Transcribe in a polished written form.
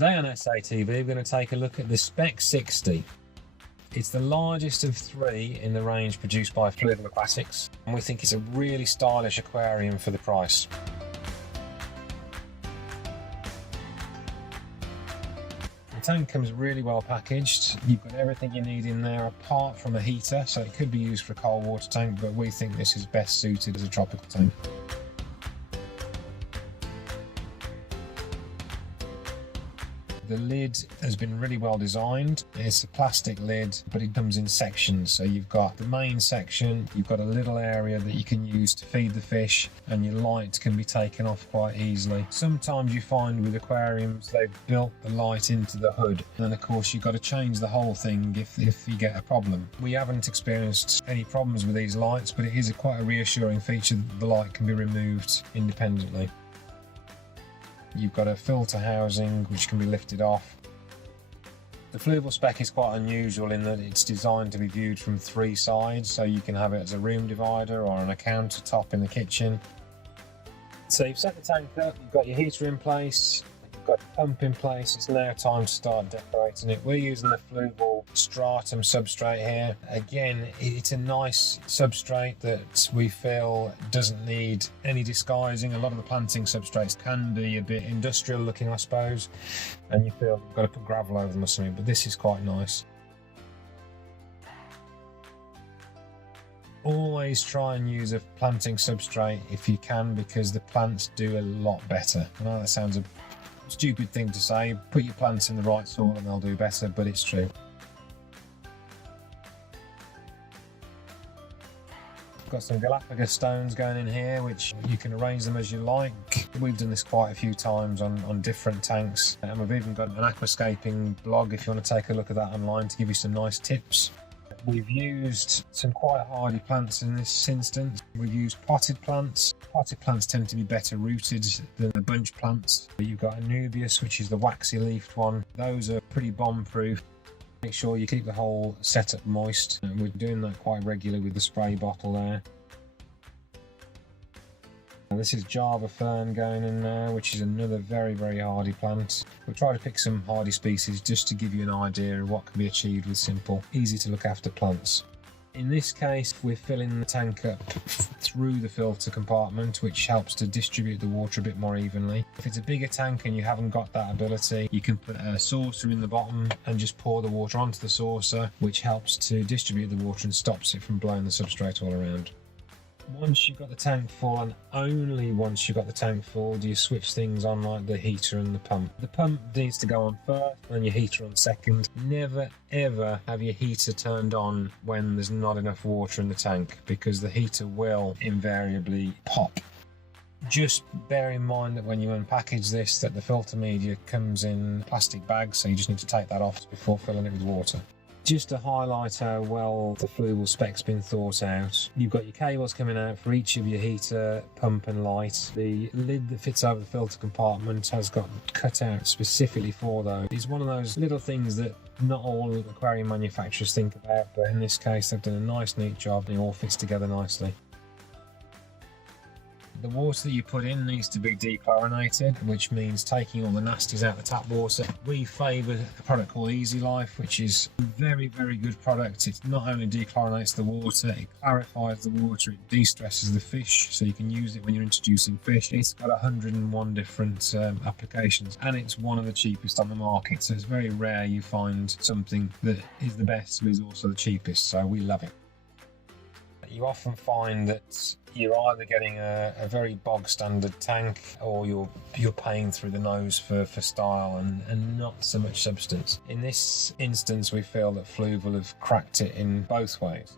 Today on SATV we're going to take a look at the Spec 60. It's the largest of 3 in the range produced by Fluval Aquatics, and we think it's a really stylish aquarium for the price. The tank comes really well packaged. You've got everything you need in there apart from a heater, so it could be used for a cold water tank, but we think this is best suited as a tropical tank. The lid has been really well designed. It's a plastic lid, but it comes in sections. So you've got the main section, you've got a little area that you can use to feed the fish, and your light can be taken off quite easily. Sometimes you find with aquariums they've built the light into the hood, and then of course you've got to change the whole thing if you get a problem. We haven't experienced any problems with these lights, but it is quite a reassuring feature that the light can be removed independently. You've got a filter housing which can be lifted off. The Fluval Spec is quite unusual in that it's designed to be viewed from 3 sides, so you can have it as a room divider or on a countertop in the kitchen. So you've set the tank up, you've got your heater in place, you've got your pump in place. It's now time to start decorating it. We're using the Fluval Stratum substrate here. Again, it's a nice substrate that we feel doesn't need any disguising. A lot of the planting substrates can be a bit industrial looking, I suppose, and you feel you've got to put gravel over them or something, but this is quite nice. Always try and use a planting substrate if you can, because the plants do a lot better. I know that sounds a stupid thing to say, put your plants in the right soil and they'll do better, but it's true. Got some Galapagos stones going in here, which you can arrange them as you like. We've done this quite a few times on different tanks, and we've even got an aquascaping blog if you want to take a look at that online to give you some nice tips. We've used some quite hardy plants in this instance. We've used potted plants. Potted plants tend to be better rooted than the bunch plants. You've got Anubias, which is the waxy leafed one. Those are pretty bomb proof. Make sure you keep the whole setup moist, and we're doing that quite regularly with the spray bottle there. And this is Java fern going in there, which is another very, very hardy plant. We'll try to pick some hardy species just to give you an idea of what can be achieved with simple, easy to look after plants. In this case, we're filling the tank up through the filter compartment, which helps to distribute the water a bit more evenly. If it's a bigger tank and you haven't got that ability, you can put a saucer in the bottom and just pour the water onto the saucer, which helps to distribute the water and stops it from blowing the substrate all around. Once you've got the tank full, and only once you've got the tank full, do you switch things on like the heater and the pump. The pump needs to go on first and your heater on second. Never ever have your heater turned on when there's not enough water in the tank, because the heater will invariably pop. Just bear in mind that when you unpackage this, that the filter media comes in plastic bags, so you just need to take that off before filling it with water. Just to highlight how well the Fluval Spec's been thought out, you've got your cables coming out for each of your heater, pump and light. The lid that fits over the filter compartment has got cut out specifically for those. It's one of those little things that not all aquarium manufacturers think about, but in this case they've done a nice neat job and it all fits together nicely. The water that you put in needs to be dechlorinated, which means taking all the nasties out of the tap water. We favour a product called Easy Life, which is a very, very good product. It not only dechlorinates the water, it clarifies the water, it de-stresses the fish, so you can use it when you're introducing fish. It's got 101 different applications, and it's one of the cheapest on the market, so it's very rare you find something that is the best but is also the cheapest, so we love it. You often find that you're either getting a very bog standard tank, or you're paying through the nose for style and not so much substance. In this instance, we feel that Fluval have cracked it in both ways.